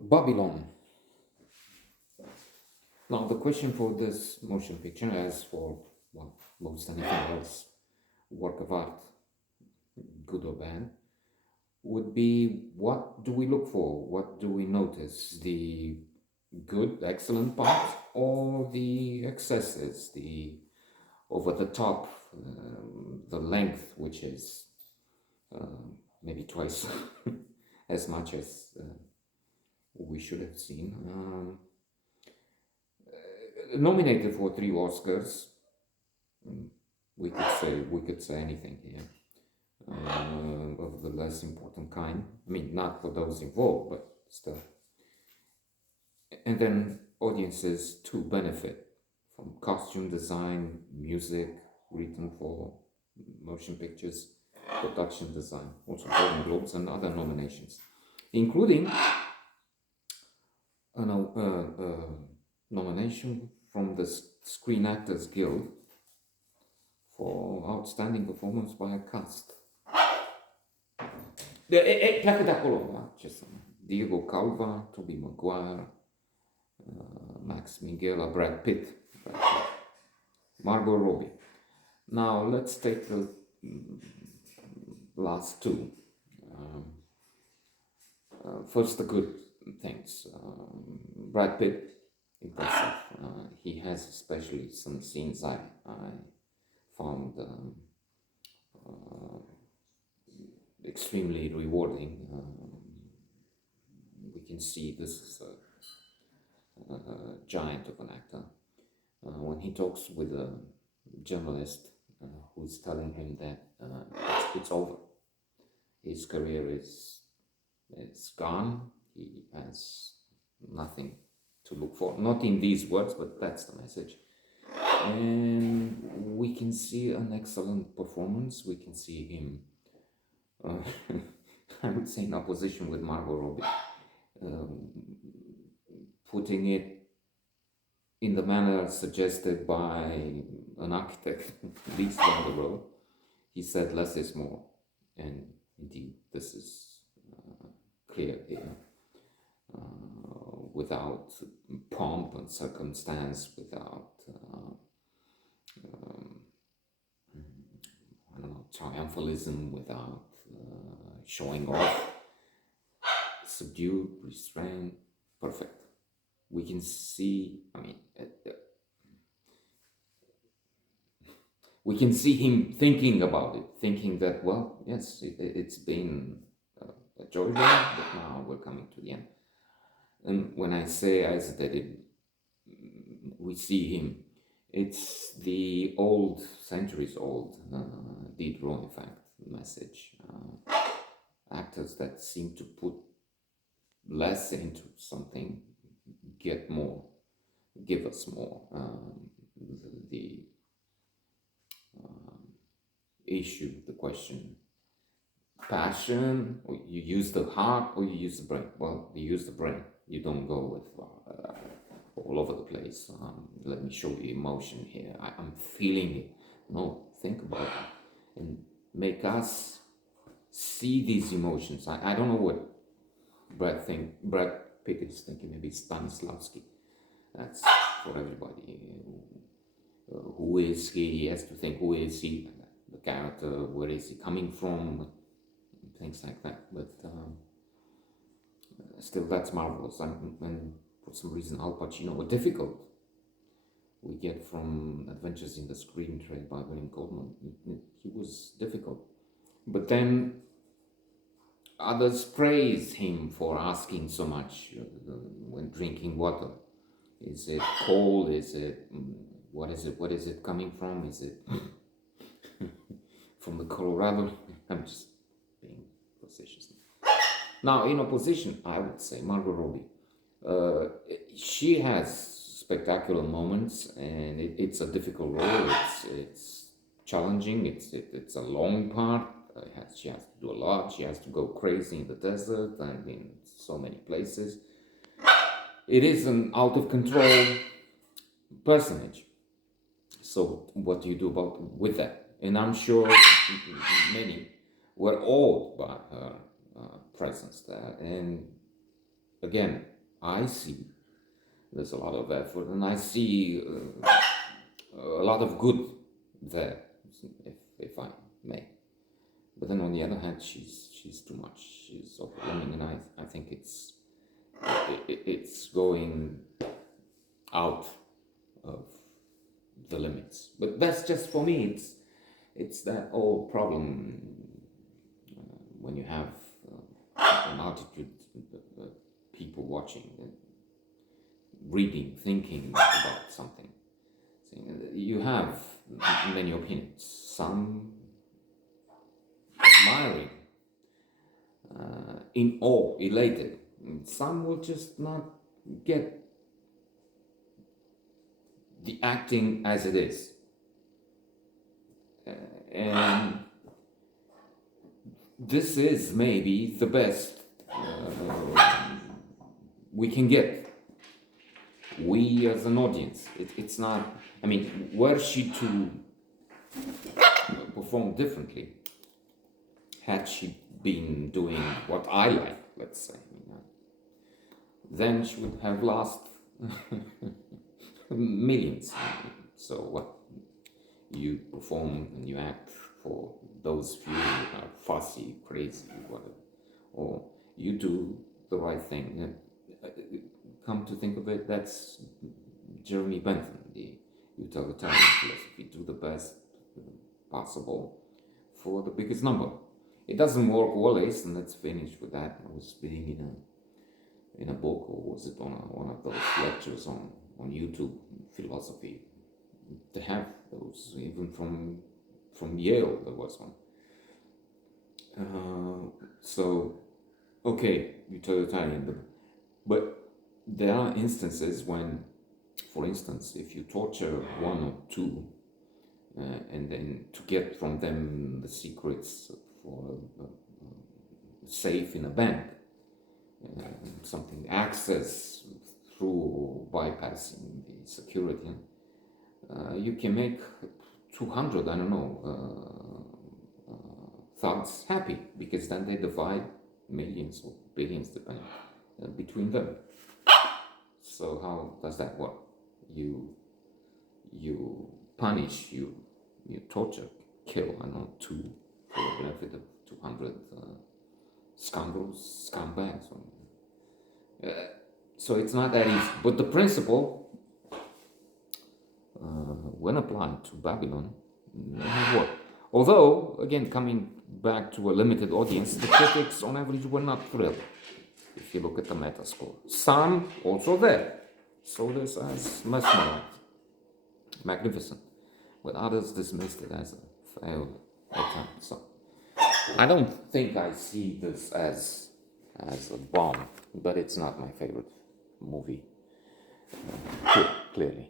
Babylon. Now, the question for this motion picture, as for well, most anything else, work of art, good or bad, would be what do we look for? What do we notice? The good, excellent part, or the excesses, the over the top, the length, which is uh, maybe twice as much as we should have seen. Nominated for 3 Oscars. We could say anything here of the less important kind. I mean, not for those involved, but still. And then audiences to benefit from costume design, music written for motion pictures, production design, also Golden Globes and other nominations, including a nomination from the Screen Actors Guild for outstanding performance by a cast. Placă de acolo, da? Ce să... Diego Calva, Tobey Maguire, Max Minghella, Brad Pitt, Margot Robbie. Now let's take the last two. First, the good things. Brad Pitt, impressive. He has especially some scenes I found extremely rewarding. We can see this is a giant of an actor. When he talks with a journalist who's telling him that it's over, his career is gone, he has nothing to look for. Not in these words, but that's the message. And we can see an excellent performance. We can see him, I would say, in opposition with Margot Robbie, putting it in the manner suggested by an architect leads down the road. He said less is more, and indeed this is clear here. Without pomp and circumstance, without I don't know, triumphalism, without showing off, subdued, restrained, perfect. We can see, I mean, we can see him thinking about it, thinking that, well, yes, it's been a joyride, but now we're coming to the end. And when I say I hesitated, we see him. It's the old, centuries old Diderot effect message. Actors that seem to put less into something get more, give us more. The issue, the question, passion, or you use the heart or you use the brain. Well, you use the brain. You don't go with all over the place. Let me show you emotion here. I'm feeling it. No, think about it and make us see these emotions. I don't know what Brad Pitt is thinking. Maybe Stanislavski. That's for everybody. Who is he? He has to think, who is he? The character, where is he coming from? Things like that. But still, that's marvelous. And for some reason, Al Pacino were difficult. We get from Adventures in the Screen Trade by William Goldman. He was difficult. But then others praise him for asking so much when drinking water. Is it cold? Is it what is it? What is it coming from? Is it from the Colorado? I'm just being facetious. Now, in opposition, I would say Margot Robbie. She has spectacular moments, and it's a difficult role. It's challenging. It's a long part. She has to do a lot. She has to go crazy in the desert and in so many places. It is an out of control personage. So what do you do with that? And I'm sure many were awed by her presence there. And again, I see there's a lot of effort, and I see a lot of good there, if I may. But then on the other hand, she's too much. She's overwhelming, and I think it's going out of the limits. But that's just for me. It's that old problem when you have an altitude, people watching, reading, thinking about something. You have many opinions. Some admiring, in awe, elated. Some will just not get the acting as it is. And this is maybe the best we can get. We as an audience, it's not, I mean, were she to perform differently, had she been doing what I like, let's say, then she would have lost millions. So what? You perform and you act for those few who are fussy, crazy, whatever, or you do the right thing. Come to think of it, that's Jeremy Bentham, the utilitarian philosophy. Do the best possible for the biggest number. It doesn't work always, and let's finish with that. I was reading in a book, or was it on one of those lectures on YouTube, philosophy. They have those, even from Yale, there was one. So, okay, utilitarian, but there are instances when, for instance, if you torture one or two, and then to get from them the secrets for a safe in a bank, something access through bypassing the security, you can make 200, I don't know, thugs happy, because then they divide millions or billions, depending, between them. So how does that work? You punish, you torture, kill, I don't know, two for the benefit of 200 scoundrels, scumbags. So it's not that easy. But the principle, when applied to Babylon, worked. Although, again, coming back to a limited audience, the critics on average were not thrilled. If you look at the Metascore, some also there, so this as mesmerized, magnificent, but others dismissed it as a failed attempt. So I don't think I see this as a bomb, but it's not my favorite movie, clearly.